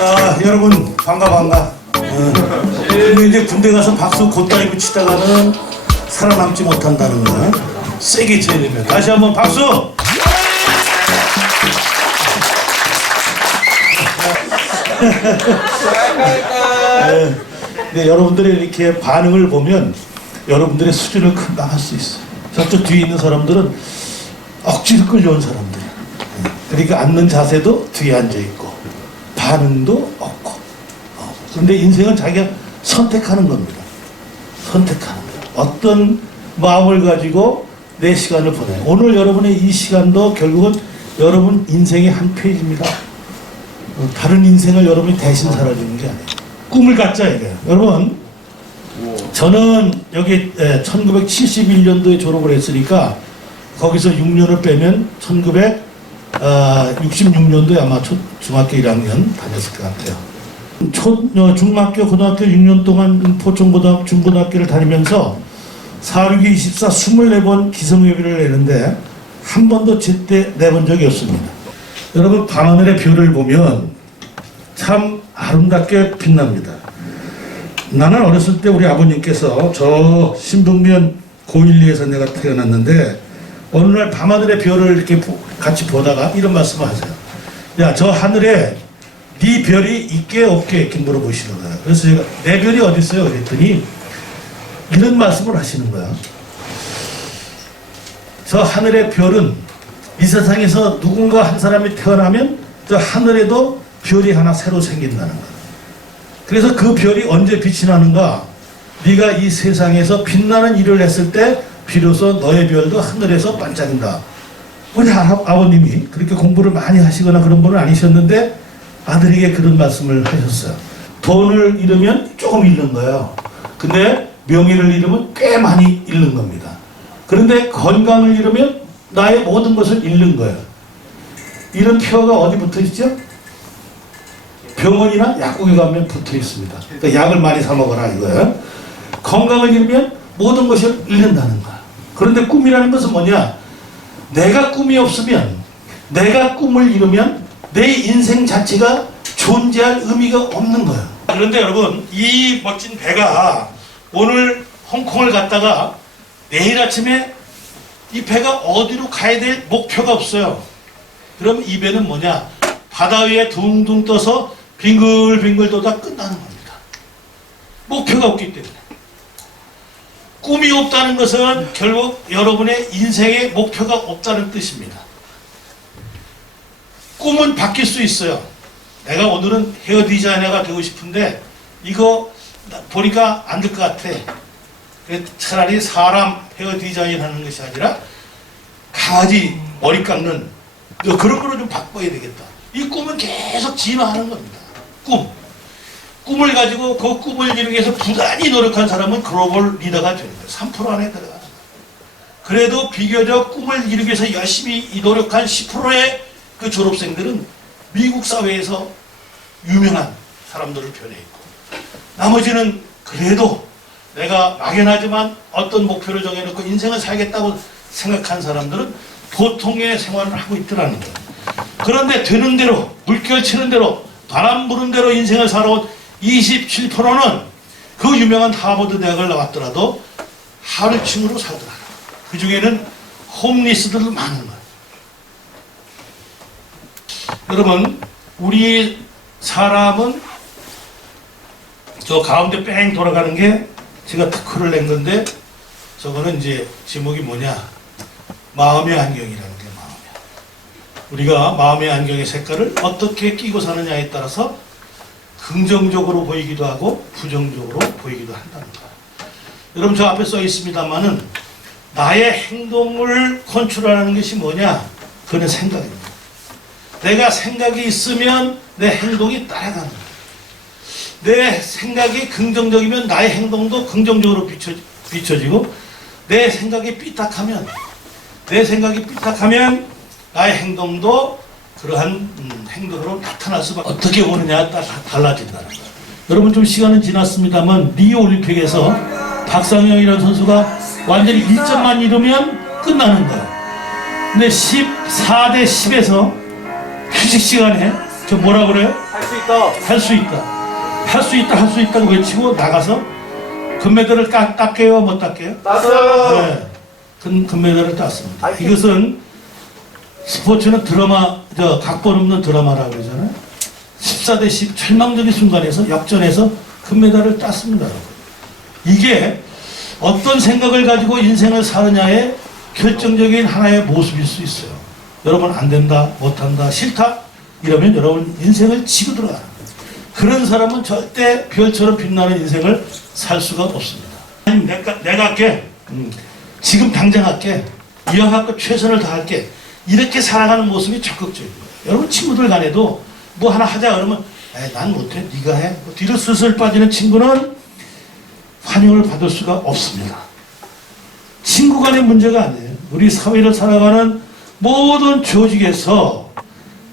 아, 여러분 반가 반가. 어. 근데 이제 군대 가서 박수 곧다이고 치다가는 살아남지 못한다는 거 세게 쳐야 됩니다. 다시 한번 박수. 네, 근데 여러분들의 이렇게 반응을 보면 여러분들의 수준을 금방 할 수 있어요. 저쪽 뒤에 있는 사람들은 억지로 끌려온 사람들. 그러니까 앉는 자세도 뒤에 앉아 있고 반응도 없고. 어, 그런데 인생은 자기가 선택하는 겁니다. 선택하는 거예요. 어떤 마음을 가지고 내 시간을 보내요. 오늘 여러분의 이 시간도 결국은 여러분 인생의 한 페이지입니다. 어, 다른 인생을 여러분이 대신 살아주는 게 아니에요. 꿈을 갖자 이거예요. 여러분, 저는 여기 1971년도에 졸업을 했으니까 거기서 6년을 빼면 1966년도에 아마 초, 중학교 1학년 다녔을 것 같아요. 초, 어, 중학교, 고등학교 6년 동안 포천고등학교, 중고등학교를 다니면서 4, 6, 24, 24번 기성예비를 내는데 한 번도 제때 내본 적이 없습니다. 여러분 밤하늘의 별을 보면 참 아름답게 빛납니다. 나는 어렸을 때 우리 아버님께서 저 신북면 고일리에서 내가 태어났는데 어느 날 밤하늘의 별을 이렇게 보- 같이 보다가 이런 말씀을 하세요. 야 저 하늘에 네 별이 있게 없게 이렇게 물어보시는 거예요. 그래서 제가 내 별이 어디 있어요? 그랬더니 이런 말씀을 하시는 거야. 저 하늘의 별은 이 세상에서 누군가 한 사람이 태어나면 저 하늘에도 별이 하나 새로 생긴다는 거야. 그래서 그 별이 언제 빛이 나는가? 네가 이 세상에서 빛나는 일을 했을 때 비로소 너의 별도 하늘에서 반짝인다. 우리 아, 아버님이 그렇게 공부를 많이 하시거나 그런 분은 아니셨는데 아들에게 그런 말씀을 하셨어요. 돈을 잃으면 조금 잃는 거예요. 근데 명예를 잃으면 꽤 많이 잃는 겁니다. 그런데 건강을 잃으면 나의 모든 것을 잃는 거예요. 이런 표가 어디 붙어 있죠? 병원이나 약국에 가면 붙어 있습니다. 그러니까 약을 많이 사 먹어라 이거예요. 건강을 잃으면 모든 것을 잃는다는 거야. 그런데 꿈이라는 것은 뭐냐? 내가 꿈이 없으면 내가 꿈을 잃으면 내 인생 자체가 존재할 의미가 없는 거야. 그런데 여러분 이 멋진 배가 오늘 홍콩을 갔다가 내일 아침에 이 배가 어디로 가야 될 목표가 없어요. 그럼 이 배는 뭐냐? 바다 위에 둥둥 떠서 빙글빙글 돌다 끝나는 겁니다. 목표가 없기 때문에. 꿈이 없다는 것은 결국 여러분의 인생의 목표가 없다는 뜻입니다. 꿈은 바뀔 수 있어요. 내가 오늘은 헤어 디자이너가 되고 싶은데 이거 보니까 안 될 것 같아. 차라리 사람 헤어 디자인 하는 것이 아니라 강아지 머리 깎는 뭐 그런 거로 좀 바꿔야 되겠다. 이 꿈은 계속 진화하는 겁니다. 꿈. 꿈을 가지고 그 꿈을 이루기 위해서 부단히 노력한 사람은 글로벌 리더가 거예요. 3% 안에 거예요. 그래도 비교적 꿈을 이루기 위해서 열심히 이 노력한 10%의 그 졸업생들은 미국 사회에서 유명한 사람들을 변해있고 나머지는 그래도 내가 막연하지만 어떤 목표를 정해놓고 인생을 살겠다고 생각한 사람들은 보통의 생활을 하고 있더라는 거예요. 그런데 되는 대로 물결 치는 대로 바람 부는 대로 인생을 살아온 27%는 그 유명한 하버드 대학을 나왔더라도 하루층으로 살더라. 그 중에는 홈리스들도 많은 거예요. 여러분, 우리 사람은 저 가운데 뺑 돌아가는 게 제가 특허를 낸 건데 저거는 이제 제목이 뭐냐? 마음의 안경이라는 게 마음의 우리가 마음의 안경의 색깔을 어떻게 끼고 사느냐에 따라서 긍정적으로 보이기도 하고 부정적으로 보이기도 거예요. 여러분 저 앞에 써 있습니다만은 나의 행동을 컨트롤하는 것이 뭐냐? 그는 생각입니다. 내가 생각이 있으면 내 행동이 따라가는 거예요. 내 생각이 긍정적이면 나의 행동도 긍정적으로 비춰, 비춰지고 내 생각이 삐딱하면 내 생각이 삐딱하면 나의 행동도 그러한 음, 행동으로 나타날 수밖에 어떻게 보느냐에 따라 달라진다는 거예요. 여러분 좀 시간은 지났습니다만 리오 올림픽에서 박상영이라는 선수가 완전히 1점만 잃으면 끝나는 거예요. 근데 14대 10에서 휴식 시간에 저 뭐라 그래요? 할 수 있다. 할 수 있다. 할 수 있다, 할 수 있다고 외치고 나가서 금메달을 까, 땄게요, 못 땄게요? 따서. 네. 금, 금메달을 땄습니다. 이것은 스포츠는 드라마, 저, 각본 없는 드라마라고 그러잖아요. 14대 10 절망적인 순간에서 역전해서 금메달을 땄습니다. 이게 어떤 생각을 가지고 인생을 사느냐의 결정적인 하나의 모습일 수 있어요. 여러분 안 된다, 못한다, 싫다 이러면 여러분 인생을 지고 거예요. 그런 사람은 절대 별처럼 빛나는 인생을 살 수가 없습니다. 아니, 내가 내가 할게. 음, 지금 당장 할게. 이왕하고 최선을 다할게. 이렇게 살아가는 모습이 적극적이에요. 여러분 친구들 간에도 뭐 하나 하자 그러면 난 못해. 네가 해. 뭐 뒤로 슬슬 빠지는 친구는 환영을 받을 수가 없습니다. 친구 간의 문제가 아니에요. 우리 사회를 살아가는 모든 조직에서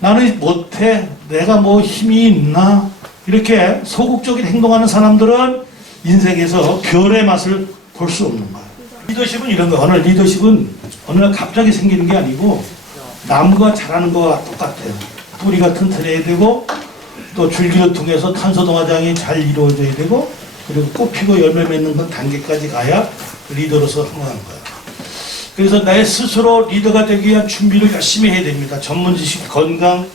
나는 못해, 내가 뭐 힘이 있나, 이렇게 소극적인 행동하는 사람들은 인생에서 별의 맛을 볼 수 없는 거예요. 리더십은 이런 거, 어느 리더십은 어느 날 갑자기 생기는 게 아니고 나무가 자라는 거와 똑같아요. 뿌리가 튼튼해야 되고 또 줄기를 통해서 탄소 동화장이 잘 이루어져야 되고 그리고 꽃 피고 열매 맺는 그 단계까지 가야 리더로서 성공한 거예요. 그래서 내 스스로 리더가 되기 위한 준비를 열심히 해야 됩니다. 전문 지식, 건강,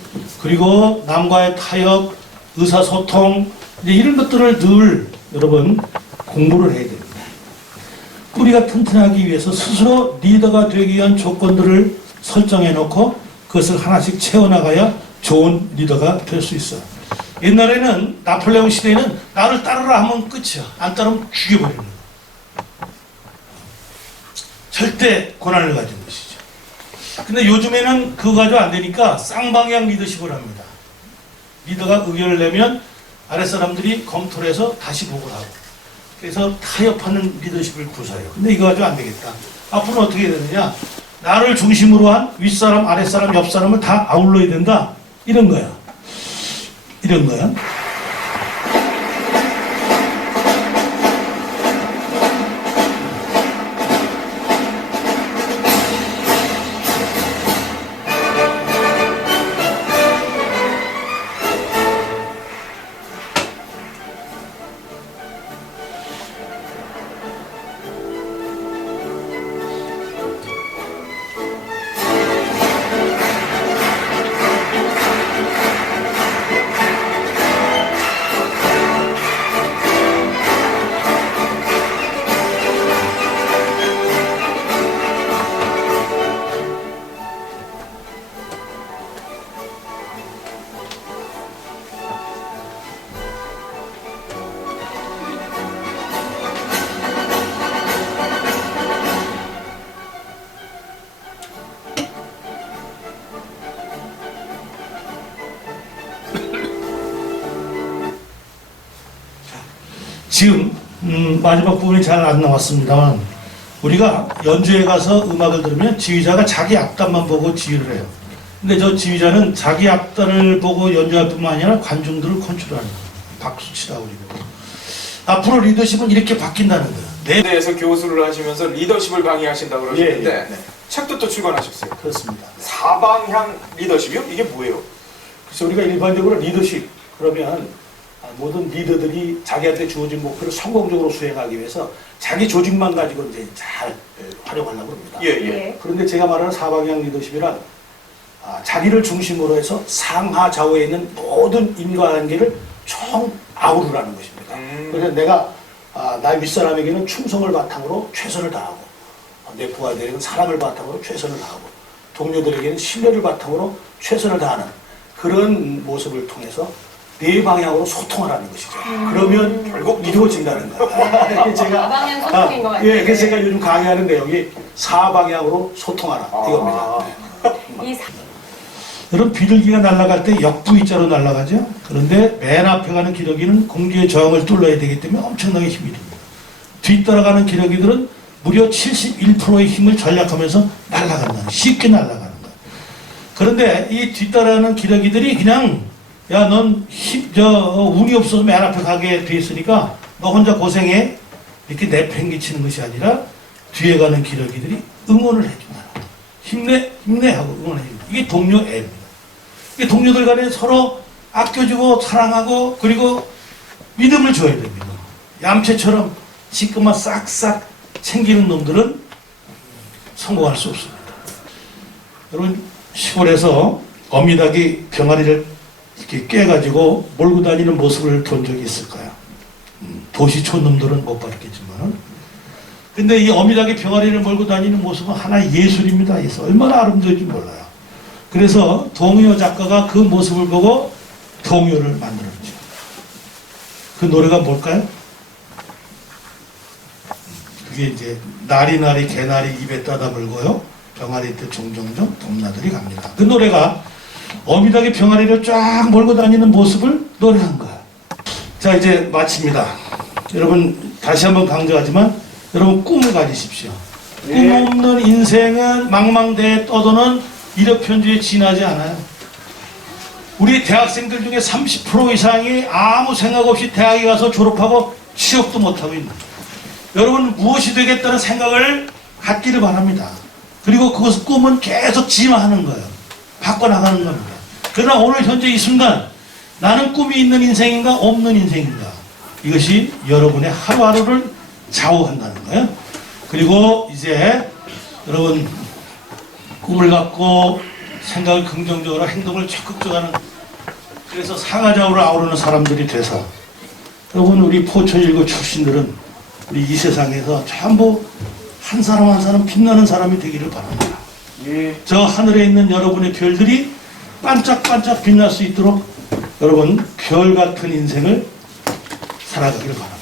그리고 남과의 타협, 의사소통, 이런 것들을 늘 여러분 공부를 해야 됩니다. 뿌리가 튼튼하기 위해서 스스로 리더가 되기 위한 조건들을 설정해 놓고 그것을 하나씩 채워나가야 좋은 리더가 될 수 있어요. 옛날에는 나폴레옹 시대에는 나를 따르라 하면 끝이야. 안 따르면 죽여버리는 거야. 절대 권한을 가진 것이죠. 근데 요즘에는 그거 가지고 안 되니까 쌍방향 리더십을 합니다. 리더가 의견을 내면 아랫사람들이 검토를 해서 다시 보고를 하고 그래서 타협하는 리더십을 구사해요. 근데 이거 가지고 안 되겠다. 앞으로 어떻게 되느냐? 나를 중심으로 한 윗사람, 아랫사람, 옆사람을 다 아울러야 된다. 이런 거야. 이런 거야. 마지막 부분이 잘 안 나왔습니다만 우리가 연주회 가서 음악을 들으면 지휘자가 자기 악단만 보고 지휘를 해요. 근데 저 지휘자는 자기 악단을 보고 연주할 뿐만 아니라 관중들을 컨트롤하는 거예요. 박수 치라고 그러고. 앞으로 리더십은 이렇게 바뀐다는 거예요. 네, 대에서 교수를 하시면서 리더십을 강의하신다고 그러시는데 예, 예, 네. 책도 또 출간하셨어요. 그렇습니다. 사방향 리더십이요? 이게 뭐예요? 그래서 우리가 일반적으로 리더십 그러면 아, 모든 리더들이 자기한테 주어진 목표를 성공적으로 수행하기 위해서 자기 조직만 가지고 이제 잘 예, 활용하려고 합니다. 예, 예. 그런데 제가 말하는 사방향 리더십이란 아, 자기를 중심으로 해서 상하 좌우에 있는 모든 인과관계를 총 아우르라는 것입니다. 음. 그래서 내가 아, 나의 윗사람에게는 충성을 바탕으로 최선을 다하고 아, 내 부하들에게는 사랑을 바탕으로 최선을 다하고 동료들에게는 신뢰를 바탕으로 최선을 다하는 그런 모습을 통해서 네 방향으로 소통하라는 것이죠. 그러면 결국 이루어진다는 거예요. 제가 사방향 소통인 것 같아요. 예, 그래서 제가 요즘 강의하는 내용이 사방향으로 소통하라 이겁니다. 네. 이 사- 여러분 비둘기가 날아갈 때 역부이자로 날아가죠. 그런데 맨 앞에 가는 기러기는 공기의 저항을 뚫어야 되기 때문에 엄청나게 힘이 듭니다. 뒤따라가는 기러기들은 무려 71%의 힘을 전략하면서 날아간다. 쉽게 날아가는 거예요. 그런데 이 뒤따라가는 기러기들이 그냥 야 넌 힘 저 운이 없어서 맨 앞에 가게 돼 있으니까 너 혼자 고생해 이렇게 내팽개치는 것이 아니라 뒤에 가는 기러기들이 응원을 해준다. 힘내 힘내 하고 응원해. 이게 동료 애입니다. 이게 동료들 간에 서로 아껴주고 사랑하고 그리고 믿음을 줘야 됩니다. 얌체처럼 지금만 싹싹 챙기는 놈들은 성공할 수 없습니다. 여러분 시골에서 어미닭이 병아리를 이렇게 깨가지고 몰고 다니는 모습을 본 적이 있을까요? 음, 도시촌 놈들은 못 봤겠지만은 근데 이 어미닭이 병아리를 몰고 다니는 모습은 하나의 예술입니다. 그래서 얼마나 아름다운지 몰라요. 그래서 동요 작가가 그 모습을 보고 동요를 만들었죠. 그 노래가 뭘까요? 그게 이제 나리 나리 개나리 입에 따다 물고요. 병아리 때 종종종 dom나들이 갑니다. 그 노래가 어미닭이 병아리를 쫙 몰고 다니는 모습을 노래한 거야. 자 이제 마칩니다. 여러분 다시 한번 강조하지만 여러분 꿈을 가지십시오. 꿈 예. 없는 인생은 망망대해 떠도는 이력편지에 지나지 않아요. 우리 대학생들 중에 30% 이상이 아무 생각 없이 대학에 가서 졸업하고 취업도 못하고 있는 여러분 무엇이 되겠다는 생각을 갖기를 바랍니다. 그리고 그것을 꿈은 계속 지마하는 거예요. 바꿔나가는 겁니다. 그러나 오늘 현재 이 순간 나는 꿈이 있는 인생인가 없는 인생인가 이것이 여러분의 하루하루를 좌우한다는 거예요. 그리고 이제 여러분 꿈을 갖고 생각을 긍정적으로 행동을 적극적으로 하는 그래서 상하좌우로 아우르는 사람들이 돼서 여러분 우리 포천일고 출신들은 우리 이 세상에서 전부 한 사람 한 사람 빛나는 사람이 되기를 바랍니다. 예. 저 하늘에 있는 여러분의 별들이 반짝반짝 빛날 수 있도록 여러분 별 같은 인생을 살아가기를 바랍니다.